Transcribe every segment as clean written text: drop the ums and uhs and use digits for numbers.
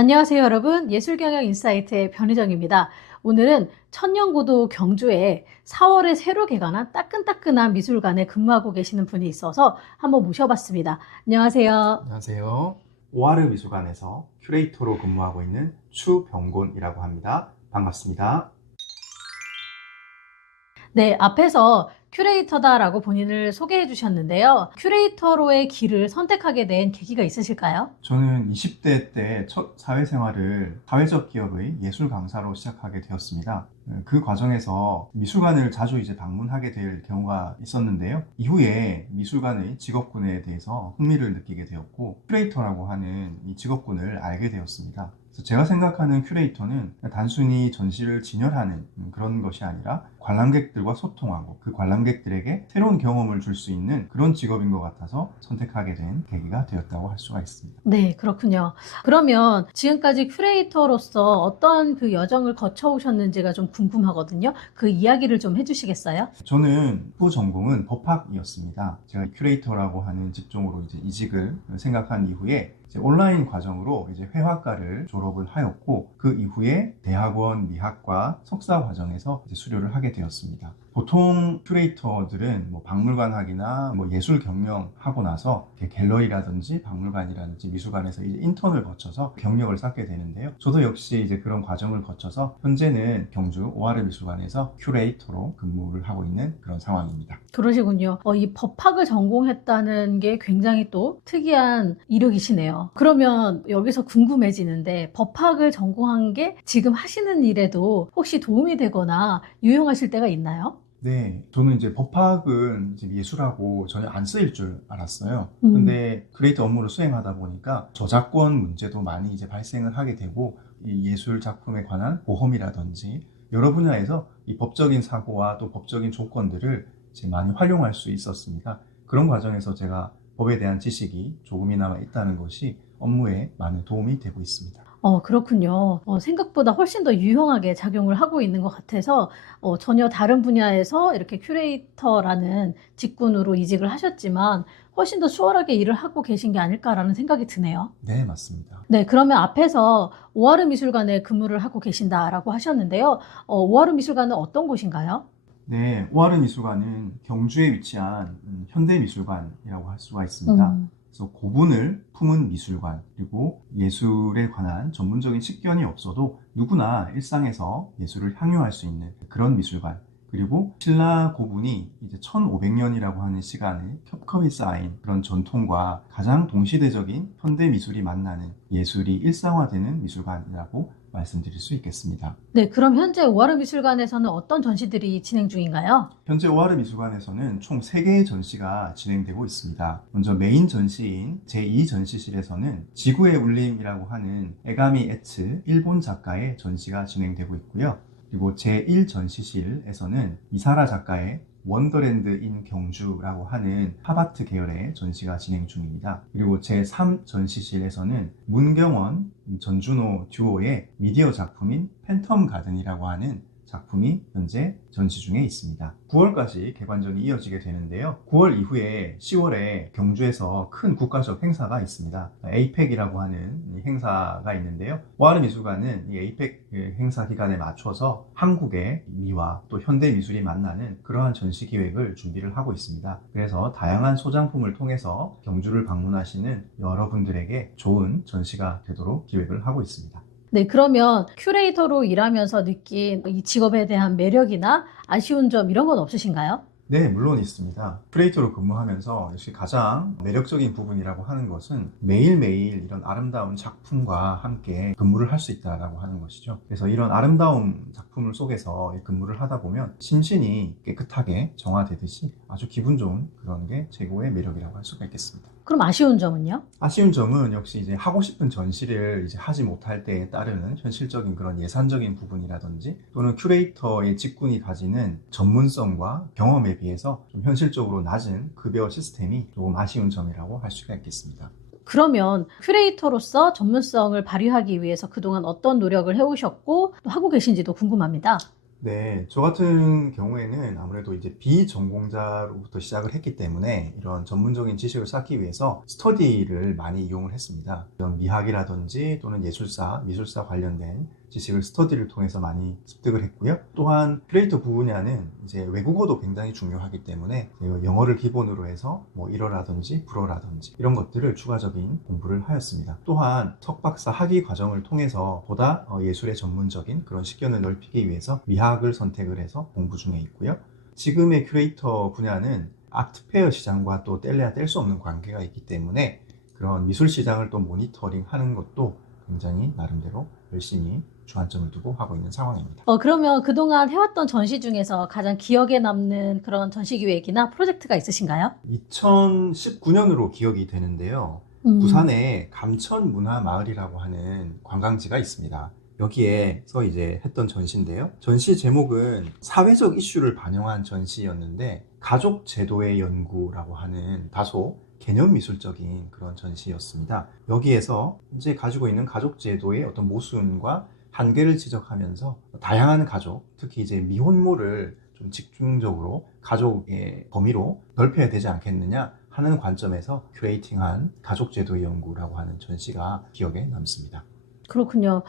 안녕하세요, 여러분. 예술경영 인사이트의 변희정입니다. 오늘은 천년고도 경주에 4월에 새로 개관한 따끈따끈한 미술관에 근무하고 계시는 분이 있어서 한번 모셔봤습니다. 안녕하세요. 안녕하세요. 오하르 미술관에서 큐레이터로 근무하고 있는 추병곤이라고 합니다. 반갑습니다. 네, 앞에서 큐레이터다라고 본인을 소개해 주셨는데요. 큐레이터로의 길을 선택하게 된 계기가 있으실까요? 저는 20대 때 첫 사회생활을 사회적 기업의 예술 강사로 시작하게 되었습니다. 그 과정에서 미술관을 자주 방문하게 될 경우가 있었는데요. 이후에 미술관의 직업군에 대해서 흥미를 느끼게 되었고, 큐레이터라고 하는 이 직업군을 알게 되었습니다. 그래서 제가 생각하는 큐레이터는 단순히 전시를 진열하는 그런 것이 아니라 관람객들과 소통하고 그 관람객들에게 새로운 경험을 줄 수 있는 그런 직업인 것 같아서 선택하게 된 계기가 되었다고 할 수가 있습니다. 네, 그렇군요. 그러면 지금까지 큐레이터로서 어떤 그 여정을 거쳐오셨는지가 좀 궁금하거든요. 그 이야기를 좀 해주시겠어요? 저는 후 전공은 법학이었습니다. 제가 큐레이터라고 하는 직종으로 이직을 생각한 이후에 온라인 과정으로 회화과를 졸업을 하였고, 그 이후에 대학원 미학과 석사 과정에서 수료를 하게 되었습니다. 보통 큐레이터들은 박물관학이나 예술 경영 하고 나서 갤러리라든지 박물관이라든지 미술관에서 인턴을 거쳐서 경력을 쌓게 되는데요. 저도 역시 그런 과정을 거쳐서 현재는 경주 오하르 미술관에서 큐레이터로 근무를 하고 있는 그런 상황입니다. 그러시군요. 이 법학을 전공했다는 게 굉장히 또 특이한 이력이시네요. 그러면 여기서 궁금해지는데 법학을 전공한 게 지금 하시는 일에도 혹시 도움이 되거나 유용하실 때가 있나요? 네, 저는 법학은 예술하고 전혀 안 쓰일 줄 알았어요. 근데 큐레이터 업무를 수행하다 보니까 저작권 문제도 많이 발생을 하게 되고, 이 예술 작품에 관한 보험이라든지 여러 분야에서 이 법적인 사고와 또 법적인 조건들을 많이 활용할 수 있었습니다. 그런 과정에서 제가 법에 대한 지식이 조금이나마 있다는 것이 업무에 많은 도움이 되고 있습니다. 그렇군요. 생각보다 훨씬 더 유용하게 작용을 하고 있는 것 같아서 전혀 다른 분야에서 이렇게 큐레이터라는 직군으로 이직을 하셨지만 훨씬 더 수월하게 일을 하고 계신 게 아닐까라는 생각이 드네요. 네, 맞습니다. 네, 그러면 앞에서 오하르 미술관에 근무를 하고 계신다라고 하셨는데요. 오하르 미술관은 어떤 곳인가요? 네, 오하르 미술관은 경주에 위치한 현대미술관이라고 할 수가 있습니다. 그래서 고분을 품은 미술관, 그리고 예술에 관한 전문적인 식견이 없어도 누구나 일상에서 예술을 향유할 수 있는 그런 미술관, 그리고 신라 고분이 1500년이라고 하는 시간에 겹겹이 쌓인 그런 전통과 가장 동시대적인 현대 미술이 만나는 예술이 일상화되는 미술관이라고 말씀드릴 수 있겠습니다. 네, 그럼 현재 오하르 미술관에서는 어떤 전시들이 진행 중인가요? 현재 오하르 미술관에서는 총 3개의 전시가 진행되고 있습니다. 먼저 메인 전시인 제2전시실에서는 지구의 울림이라고 하는 에가미 에츠 일본 작가의 전시가 진행되고 있고요. 그리고 제1전시실에서는 이사라 작가의 원더랜드 인 경주라고 하는 팝아트 계열의 전시가 진행 중입니다. 그리고 제3전시실에서는 문경원, 전준호 듀오의 미디어 작품인 팬텀 가든이라고 하는 작품이 현재 전시 중에 있습니다. 9월까지 개관전이 이어지게 되는데요. 9월 이후에 10월에 경주에서 큰 국가적 행사가 있습니다. 에이펙이라고 하는 행사가 있는데요. 오하르 미술관은 이 에이펙 행사 기간에 맞춰서 한국의 미와 또 현대 미술이 만나는 그러한 전시 기획을 준비를 하고 있습니다. 그래서 다양한 소장품을 통해서 경주를 방문하시는 여러분들에게 좋은 전시가 되도록 기획을 하고 있습니다. 네, 그러면 큐레이터로 일하면서 느낀 이 직업에 대한 매력이나 아쉬운 점 이런 건 없으신가요? 네, 물론 있습니다. 큐레이터로 근무하면서 역시 가장 매력적인 부분이라고 하는 것은 매일매일 이런 아름다운 작품과 함께 근무를 할 수 있다라고 하는 것이죠. 그래서 이런 아름다운 작품을 속에서 근무를 하다 보면 심신이 깨끗하게 정화되듯이 아주 기분 좋은 그런 게 최고의 매력이라고 할 수가 있겠습니다. 그럼 아쉬운 점은요? 아쉬운 점은 역시 하고 싶은 전시를 하지 못할 때에 따르는 현실적인 그런 예산적인 부분이라든지, 또는 큐레이터의 직군이 가지는 전문성과 경험에 비해서 좀 현실적으로 낮은 급여 시스템이 조금 아쉬운 점이라고 할 수가 있겠습니다. 그러면 큐레이터로서 전문성을 발휘하기 위해서 그동안 어떤 노력을 해오셨고 또 하고 계신지도 궁금합니다. 네, 저 같은 경우에는 아무래도 이제 비전공자로부터 시작을 했기 때문에 이런 전문적인 지식을 쌓기 위해서 스터디를 많이 이용을 했습니다. 이런 미학이라든지 또는 예술사, 미술사 관련된 지식을 스터디를 통해서 많이 습득을 했고요. 또한 큐레이터 분야는 이제 외국어도 굉장히 중요하기 때문에 영어를 기본으로 해서 뭐 일어라든지 불어라든지 이런 것들을 추가적인 공부를 하였습니다. 또한 석박사 학위 과정을 통해서 보다 예술의 전문적인 그런 식견을 넓히기 위해서 미학을 선택을 해서 공부 중에 있고요. 지금의 큐레이터 분야는 아트페어 시장과 또 뗄래야 뗄 수 없는 관계가 있기 때문에 그런 미술 시장을 또 모니터링 하는 것도 굉장히 나름대로 열심히 주안점을 두고 하고 있는 상황입니다. 그러면 그동안 해왔던 전시 중에서 가장 기억에 남는 그런 전시 기획이나 프로젝트가 있으신가요? 2019년으로 기억이 되는데요. 부산에 감천문화마을이라고 하는 관광지가 있습니다. 여기에서 이제 했던 전시인데요. 전시 제목은 사회적 이슈를 반영한 전시였는데 가족 제도의 연구라고 하는 다소 개념 미술적인 그런 전시였습니다. 여기에서 현재 가지고 있는 가족 제도의 어떤 모순과 한계를 지적하면서 다양한 가족, 특히 이제 미혼모를 좀 집중적으로 가족의 범위로 넓혀야 되지 않겠느냐 하는 관점에서 큐레이팅한 가족 제도의 연구라고 하는 전시가 기억에 남습니다. 그렇군요.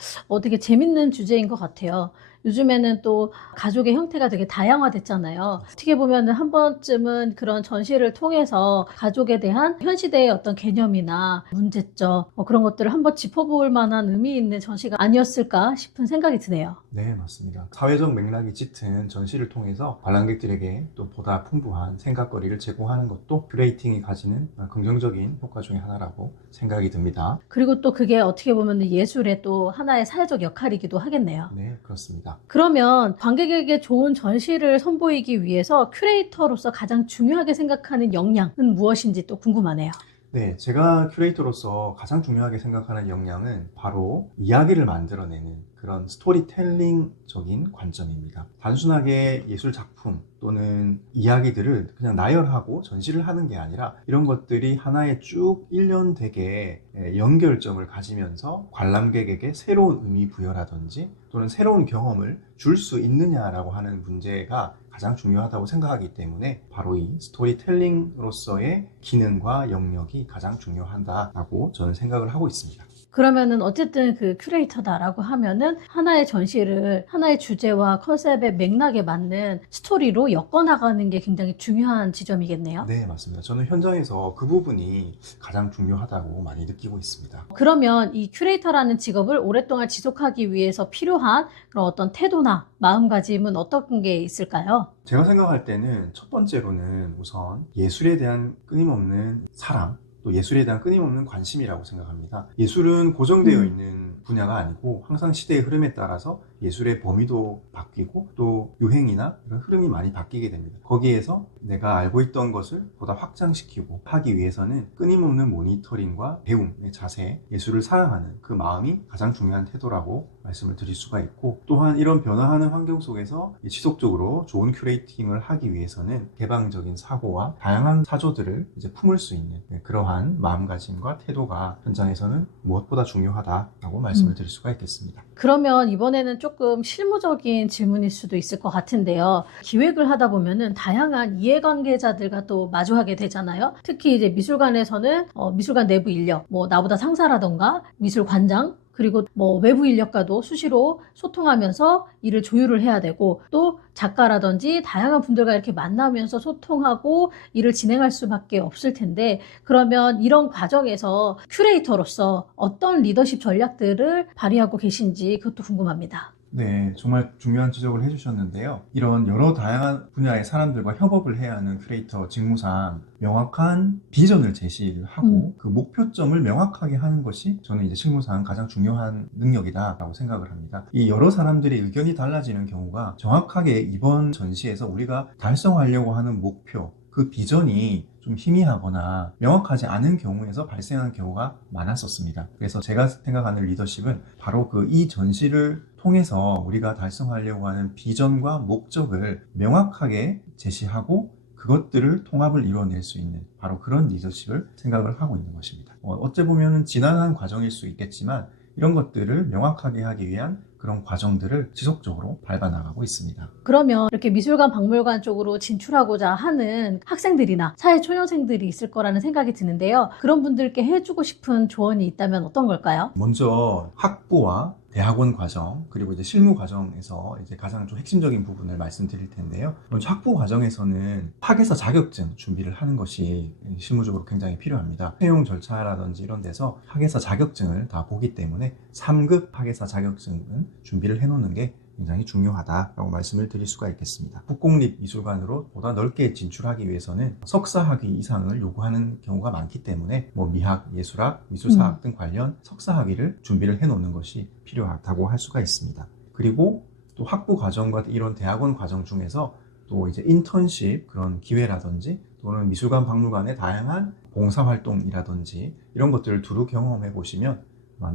되게 재밌는 주제인 것 같아요. 요즘에는 또 가족의 형태가 되게 다양화됐잖아요. 어떻게 보면은 한 번쯤은 그런 전시를 통해서 가족에 대한 현 시대의 어떤 개념이나 문제점, 그런 것들을 한번 짚어볼 만한 의미 있는 전시가 아니었을까 싶은 생각이 드네요. 네, 맞습니다. 사회적 맥락이 짙은 전시를 통해서 관람객들에게 또 보다 풍부한 생각거리를 제공하는 것도 큐레이팅이 가지는 긍정적인 효과 중에 하나라고 생각이 듭니다. 그리고 또 그게 어떻게 보면 예술의 또 하나의 사회적 역할이기도 하겠네요. 네, 그렇습니다. 그러면 관객에게 좋은 전시를 선보이기 위해서 큐레이터로서 가장 중요하게 생각하는 역량은 무엇인지 또 궁금하네요. 네, 제가 큐레이터로서 가장 중요하게 생각하는 역량은 바로 이야기를 만들어내는 그런 스토리텔링적인 관점입니다. 단순하게 예술 작품 또는 이야기들을 그냥 나열하고 전시를 하는 게 아니라 이런 것들이 하나의 쭉 일련되게 연결점을 가지면서 관람객에게 새로운 의미 부여라든지 또는 새로운 경험을 줄 수 있느냐라고 하는 문제가 가장 중요하다고 생각하기 때문에 바로 이 스토리텔링으로서의 기능과 영역이 가장 중요하다고 저는 생각을 하고 있습니다. 그러면은 어쨌든 그 큐레이터다라고 하면은 하나의 전시를 하나의 주제와 컨셉의 맥락에 맞는 스토리로 엮어나가는 게 굉장히 중요한 지점이겠네요. 네, 맞습니다. 저는 현장에서 그 부분이 가장 중요하다고 많이 느끼고 있습니다. 그러면 이 큐레이터라는 직업을 오랫동안 지속하기 위해서 필요한 그런 어떤 태도나 마음가짐은 어떤 게 있을까요? 제가 생각할 때는 첫 번째로는 우선 예술에 대한 끊임없는 사랑, 또 예술에 대한 끊임없는 관심이라고 생각합니다. 예술은 고정되어 있는 분야가 아니고 항상 시대의 흐름에 따라서 예술의 범위도 바뀌고 또 유행이나 이런 흐름이 많이 바뀌게 됩니다. 거기에서 내가 알고 있던 것을 보다 확장시키고 하기 위해서는 끊임없는 모니터링과 배움의 자세, 예술을 사랑하는 그 마음이 가장 중요한 태도라고 말씀을 드릴 수가 있고, 또한 이런 변화하는 환경 속에서 지속적으로 좋은 큐레이팅을 하기 위해서는 개방적인 사고와 다양한 사조들을 이제 품을 수 있는 그러한 마음가짐과 태도가 현장에서는 무엇보다 중요하다라고 말씀을 드릴 수가 있겠습니다. 그러면 이번에는 조금 실무적인 질문일 수도 있을 것 같은데요. 기획을 하다 보면은 다양한 이해관계자들과 또 마주하게 되잖아요. 특히 이제 미술관에서는 미술관 내부 인력, 뭐 나보다 상사라던가 미술관장, 그리고 뭐 외부 인력과도 수시로 소통하면서 일을 조율을 해야 되고, 또 작가라든지 다양한 분들과 이렇게 만나면서 소통하고 일을 진행할 수밖에 없을 텐데, 그러면 이런 과정에서 큐레이터로서 어떤 리더십 전략들을 발휘하고 계신지 그것도 궁금합니다. 네, 정말 중요한 지적을 해주셨는데요. 이런 여러 다양한 분야의 사람들과 협업을 해야 하는 큐레이터 직무상 명확한 비전을 제시를 하고 그 목표점을 명확하게 하는 것이 저는 이제 실무상 가장 중요한 능력이다라고 생각을 합니다. 이 여러 사람들의 의견이 달라지는 경우가 정확하게 이번 전시에서 우리가 달성하려고 하는 목표, 그 비전이 좀 희미하거나 명확하지 않은 경우에서 발생하는 경우가 많았었습니다. 그래서 제가 생각하는 리더십은 바로 그 이 전시를 통해서 우리가 달성하려고 하는 비전과 목적을 명확하게 제시하고 그것들을 통합을 이루어낼 수 있는 바로 그런 리더십을 생각을 하고 있는 것입니다. 어찌 보면 지난한 과정일 수 있겠지만 이런 것들을 명확하게 하기 위한 그런 과정들을 지속적으로 밟아나가고 있습니다. 그러면 이렇게 미술관, 박물관 쪽으로 진출하고자 하는 학생들이나 사회초년생들이 있을 거라는 생각이 드는데요. 그런 분들께 해주고 싶은 조언이 있다면 어떤 걸까요? 먼저 학부와 대학원 과정 그리고 이제 실무 과정에서 이제 가장 좀 핵심적인 부분을 말씀드릴 텐데요. 먼저 학부 과정에서는 학예사 자격증 준비를 하는 것이 실무적으로 굉장히 필요합니다. 채용 절차라든지 이런 데서 학예사 자격증을 다 보기 때문에 3급 학예사 자격증은 준비를 해놓는 게 굉장히 중요하다라고 말씀을 드릴 수가 있겠습니다. 국공립미술관으로 보다 넓게 진출하기 위해서는 석사학위 이상을 요구하는 경우가 많기 때문에 미학, 예술학, 미술사학 등 관련 석사학위를 준비를 해놓는 것이 필요하다고 할 수가 있습니다. 그리고 또 학부 과정과 이런 대학원 과정 중에서 또 이제 인턴십 그런 기회라든지 또는 미술관, 박물관의 다양한 봉사활동이라든지 이런 것들을 두루 경험해 보시면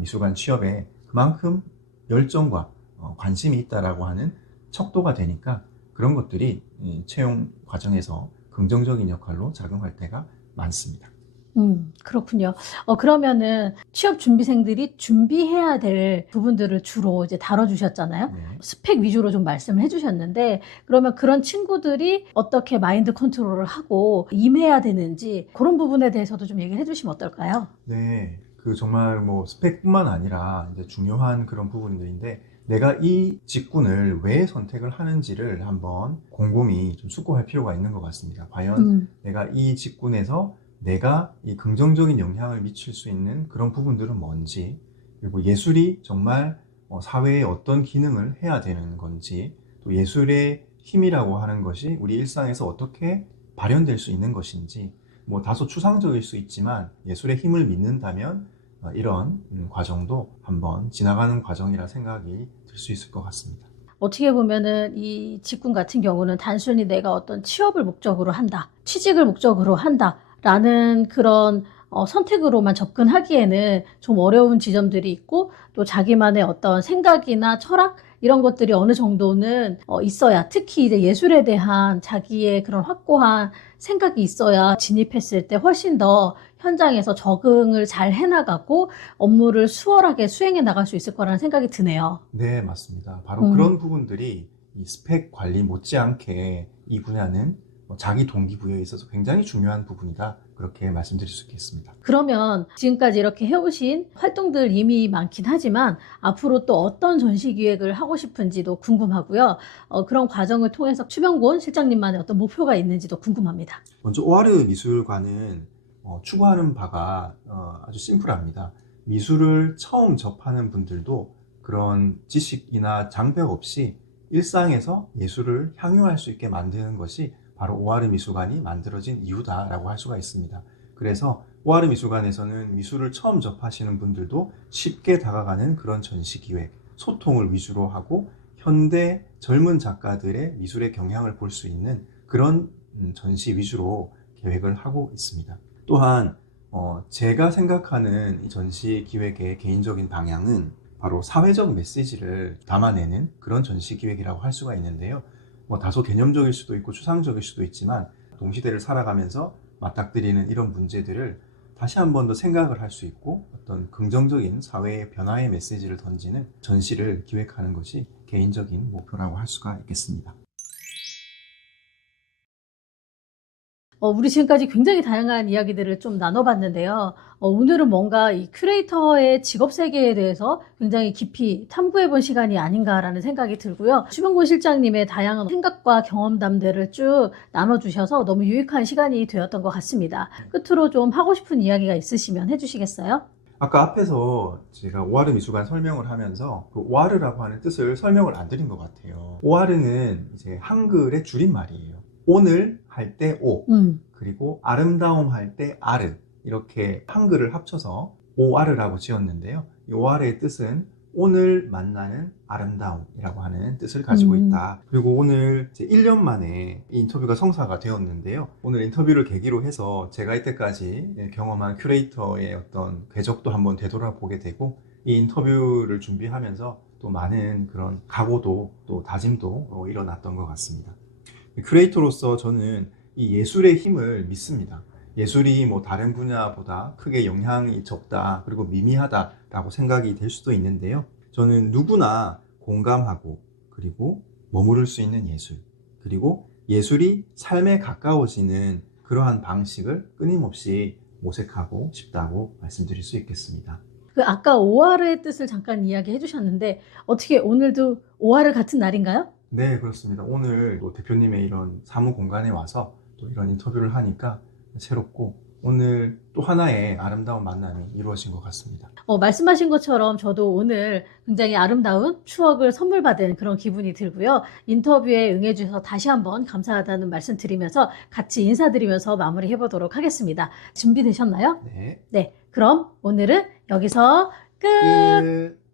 미술관 취업에 그만큼 열정과 관심이 있다라고 하는 척도가 되니까 그런 것들이 채용 과정에서 긍정적인 역할로 작용할 때가 많습니다. 그렇군요. 그러면은 취업 준비생들이 준비해야 될 부분들을 주로 이제 다뤄주셨잖아요. 네. 스펙 위주로 좀 말씀을 해주셨는데, 그러면 그런 친구들이 어떻게 마인드 컨트롤을 하고 임해야 되는지 그런 부분에 대해서도 좀 얘기를 해주시면 어떨까요? 네, 정말 스펙뿐만 아니라 이제 중요한 그런 부분들인데 내가 이 직군을 왜 선택을 하는지를 한번 곰곰이 좀 숙고할 필요가 있는 것 같습니다. 과연 내가 이 직군에서 내가 이 긍정적인 영향을 미칠 수 있는 그런 부분들은 뭔지, 그리고 예술이 정말 사회에 어떤 기능을 해야 되는 건지, 또 예술의 힘이라고 하는 것이 우리 일상에서 어떻게 발현될 수 있는 것인지, 다소 추상적일 수 있지만 예술의 힘을 믿는다면 이런 과정도 한번 지나가는 과정이라 생각이 들 수 있을 것 같습니다. 어떻게 보면은 이 직군 같은 경우는 단순히 내가 어떤 취업을 목적으로 한다, 취직을 목적으로 한다라는 그런 선택으로만 접근하기에는 좀 어려운 지점들이 있고 또 자기만의 어떤 생각이나 철학 이런 것들이 어느 정도는 있어야, 특히 이제 예술에 대한 자기의 그런 확고한 생각이 있어야 진입했을 때 훨씬 더 현장에서 적응을 잘 해나가고 업무를 수월하게 수행해 나갈 수 있을 거라는 생각이 드네요. 네, 맞습니다. 바로 그런 부분들이 이 스펙 관리 못지않게 이 분야는 자기 동기부여에 있어서 굉장히 중요한 부분이다. 그렇게 말씀드릴 수 있겠습니다. 그러면 지금까지 이렇게 해오신 활동들 이미 많긴 하지만 앞으로 또 어떤 전시 기획을 하고 싶은지도 궁금하고요. 그런 과정을 통해서 추명곤 실장님만의 어떤 목표가 있는지도 궁금합니다. 먼저 오하르 미술관은 추구하는 바가 아주 심플합니다. 미술을 처음 접하는 분들도 그런 지식이나 장벽 없이 일상에서 예술을 향유할 수 있게 만드는 것이 바로 오하르 미술관이 만들어진 이유다라고 할 수가 있습니다. 그래서 오하르 미술관에서는 미술을 처음 접하시는 분들도 쉽게 다가가는 그런 전시 기획, 소통을 위주로 하고 현대 젊은 작가들의 미술의 경향을 볼 수 있는 그런 전시 위주로 계획을 하고 있습니다. 또한 제가 생각하는 이 전시 기획의 개인적인 방향은 바로 사회적 메시지를 담아내는 그런 전시 기획이라고 할 수가 있는데요. 다소 개념적일 수도 있고 추상적일 수도 있지만 동시대를 살아가면서 맞닥뜨리는 이런 문제들을 다시 한 번 더 생각을 할 수 있고 어떤 긍정적인 사회의 변화의 메시지를 던지는 전시를 기획하는 것이 개인적인 목표라고 할 수가 있겠습니다. 우리 지금까지 굉장히 다양한 이야기들을 좀 나눠봤는데요. 오늘은 뭔가 이 큐레이터의 직업 세계에 대해서 굉장히 깊이 탐구해본 시간이 아닌가라는 생각이 들고요. 추명곤 실장님의 다양한 생각과 경험담들을 쭉 나눠주셔서 너무 유익한 시간이 되었던 것 같습니다. 끝으로 좀 하고 싶은 이야기가 있으시면 해주시겠어요? 아까 앞에서 제가 오하르 미술관 설명을 하면서 그 오하르라고 하는 뜻을 설명을 안 드린 것 같아요. 오하르는 이제 한글의 줄임말이에요. 오늘 할 때 오, 그리고 아름다움 할 때 아르, 이렇게 한글을 합쳐서 오아르라고 지었는데요. 이 오아르의 뜻은 오늘 만나는 아름다움이라고 하는 뜻을 가지고 있다. 그리고 오늘 이제 1년 만에 이 인터뷰가 성사가 되었는데요. 오늘 인터뷰를 계기로 해서 제가 이때까지 경험한 큐레이터의 어떤 궤적도 한번 되돌아보게 되고 이 인터뷰를 준비하면서 또 많은 그런 각오도 또 다짐도 일어났던 것 같습니다. 큐레이터로서 저는 이 예술의 힘을 믿습니다. 예술이 다른 분야보다 크게 영향이 적다 그리고 미미하다라고 생각이 될 수도 있는데요. 저는 누구나 공감하고 그리고 머무를 수 있는 예술, 그리고 예술이 삶에 가까워지는 그러한 방식을 끊임없이 모색하고 싶다고 말씀드릴 수 있겠습니다. 그 아까 오아르의 뜻을 잠깐 이야기해 주셨는데 어떻게 오늘도 오아르 같은 날인가요? 네, 그렇습니다. 오늘 또 대표님의 이런 사무 공간에 와서 또 이런 인터뷰를 하니까 새롭고 오늘 또 하나의 아름다운 만남이 이루어진 것 같습니다. 말씀하신 것처럼 저도 오늘 굉장히 아름다운 추억을 선물 받은 그런 기분이 들고요. 인터뷰에 응해 주셔서 다시 한번 감사하다는 말씀 드리면서 같이 인사드리면서 마무리해 보도록 하겠습니다. 준비되셨나요? 네. 네, 그럼 오늘은 여기서 끝! 끝.